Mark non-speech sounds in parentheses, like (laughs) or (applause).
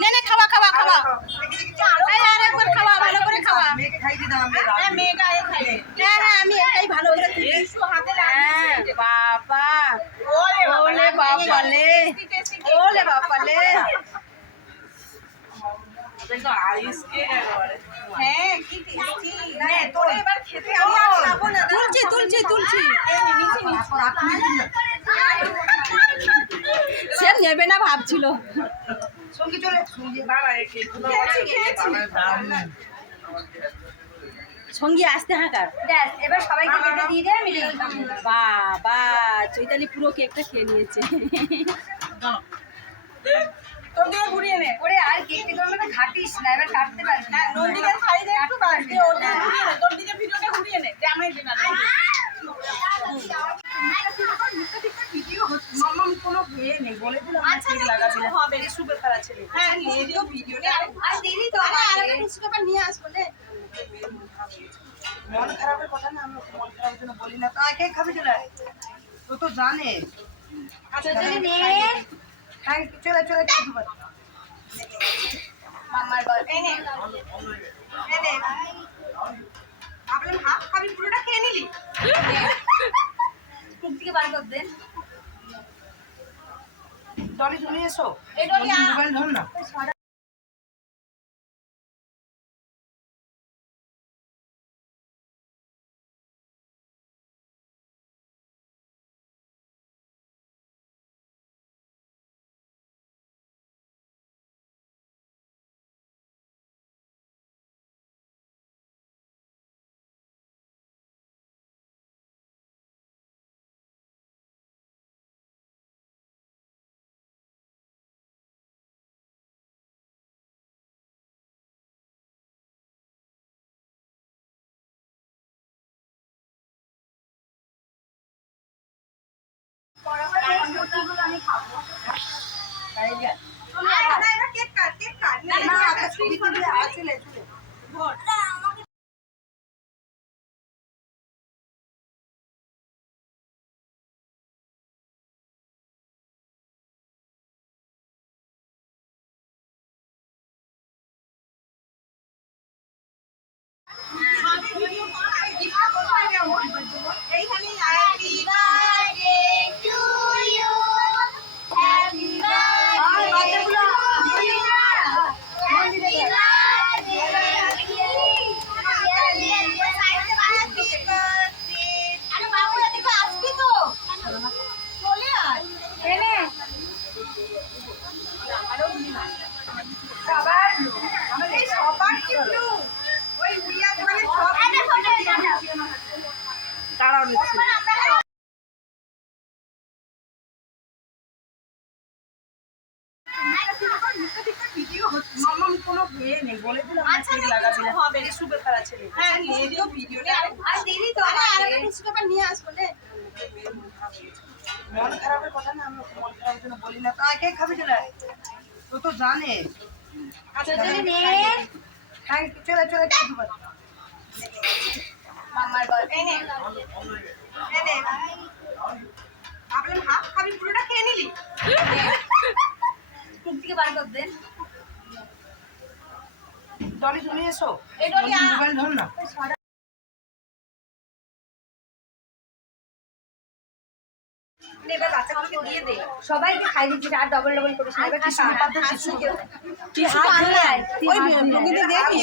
নে নে খাওয়া খাওয়া খাওয়া। এই আর একবার খাওয়া ভালো করে খাওয়া। মেয়েকে খাই দিতাম আমি রাত। হ্যাঁ মেয়েটা এ খাই। হ্যাঁ হ্যাঁ আমি এটাই ভালো করে টিস্যু হাতে হ্যাঁ, বাবা। ওলে ওলে বাবালে। ওলে বাবালে। দেখো আইস কেক একেবারে হ্যাঁ কি টেস্টি। নে, তোর। এবার খেতে আমি আর খাব না তুলছি তুলছি তুলছি। এই নে, নিচে নিচে। সে নেবে না ভাবছিল। সঙ্গী চলে আসতে হাঁকার ব্যাস এবার সবাইকে কেটে দিয়ে দে আমি রেডি বাবা চৈতালি পুরো কেকটা খেয়ে নিয়েছে। তোকে ঘুরিয়ে নে। ওরে আর কেক টেক মানে ঘাটিস না এবার কাটতে পারবি। না নন্দিকে সাইডে একটু কাটতে ওর দিকে ঘুরিয়ে নে তোর দিকে ভিডিওটা ঘুরিয়ে নে যে আমি দিনা মামাম কোনো বিয়ে নেই বলে দিলাম আচ্ছা, কেক না, লাগাবি না কিছু হবে না। টিস্যু পেপার আছে রে। হ্যাঁ নিয়ে দিও ভিডিও নে আর দেরি তো আর একটা টিস্যু পেপার নিয়ে আসব নে মন খারাপের কথা না আমি মন খারাপের জন্য বলি না। তা কে খাবে চলে তো তো জানে। আচ্ছা চলে নে। হ্যাঁ চলে চলে খেতে পারে মামার বল এই নে। এই নে ভাবলাম হাফ খাবি পুরোটা খেয়ে নিলি। (laughs) মুখ থেকে বার কর দে। টলি তুমি এসো মোবাইল ধর না কেক কাট কেক কাট না ছবি তুলে আগে নেই আচ্ছা, কেক না, লাগাবি কিছু না। হবে টিস্যু পেপার আছে হ্যাঁ নিয়ে দিও ভিডিও আর দেরি তো আর টিস্যু পেপার নিয়ে আসব নে মন খারাপের কথা না আমি মন খারাপের জন্য বলি না। তা কে খাবে চলে তো তো জানে। আচ্ছা চলে নে হ্যাঁ চলে চলে খেতে মামার বল টলি তুমি এসো। মোবাইল ধর না। সবাইকে খাই দিচ্ছি আর ডবল ডবল করিস না। হাত ওই দেখিস